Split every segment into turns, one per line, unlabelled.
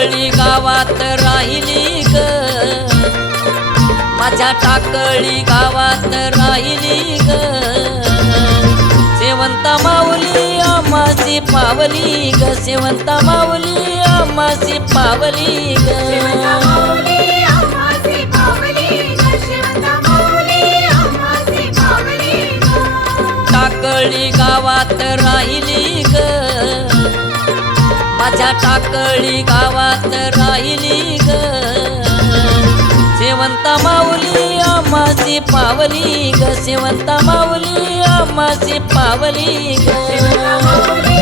टाकळी गावात राहिली ग. माझ्या टाकळी गावात राहिली ग. शेवंता माऊली आम्हाची पावली ग. शेवंता माऊली
आम्हासी पावली ग.
टाकळी गावात राहिली ग. माझ्या टाकळी गावात राहिली ग. शेवंता माऊली आम्हाची पावली ग. शेवंता माऊली आम्हाची पावली ग.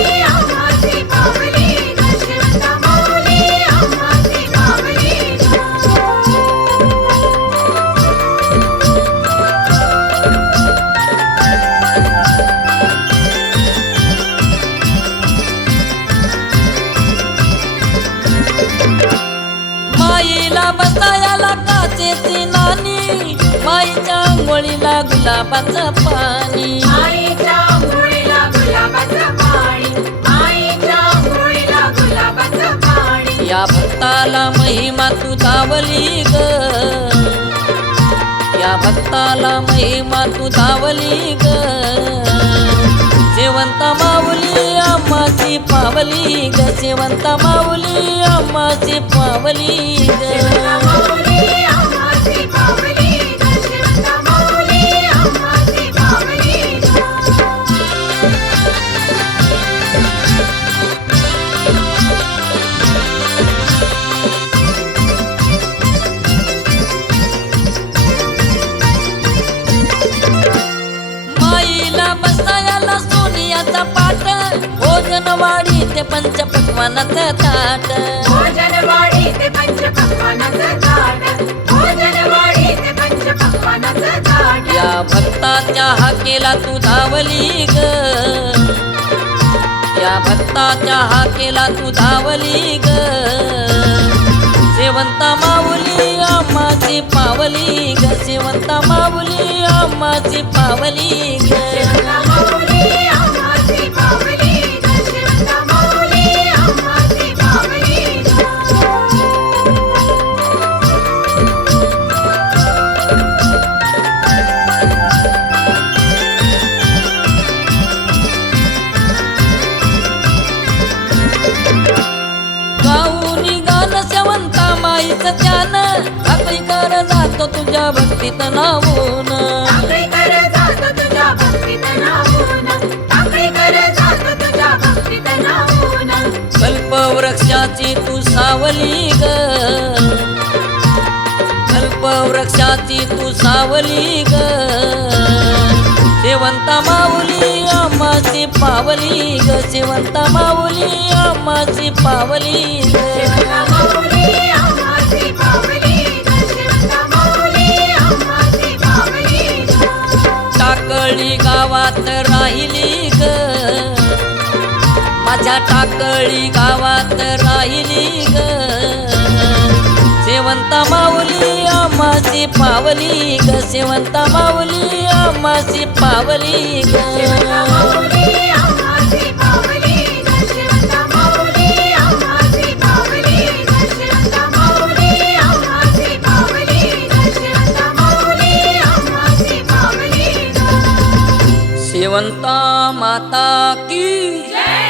माईला बसायला काचेची नाणी माईच्या आंघोळीला गुलाबाचं पाणी. या भक्ताला महिमा तू धावली ग. या भक्ताला महिमा तू धावली ग. माऊली आम्हाची पावली ग शिवंत माऊली अम्माची पावली ग.
माऊली
भोजनवाडी ते पंचपक्वानाचं ताट.
भोजनवाडी ते पंचपक्वानाचं ताट. भोजनवाडी ते पंचपक्वानाचं ताट.
या भक्ताच्या हाकेला तू धावली ग. या भक्ताच्या हाकेला तू धावली ग. शेवंता माऊली आम्हाची पावली ग. शेवंता माऊली आम्हाची पावली ग. भक्तीत नावून
टाकळी कर जातो तुझ्या भक्तीत नावून
कल्पवृक्षाची तू सावली ग. कल्पवृक्षाची तू सावली ग. शेवंता माऊली आम्हाची पावली ग. शेवंता माऊली आम्हाची पावली
शिवता
टाकळी गावात राहिली ग. माझ्या टाकळी गावात राहिली ग. शेवंता माऊली आम्हाची पावली ग. शेवंता माऊली आम्हाची पावली ग.
Jayawanta
Mata Ki Jai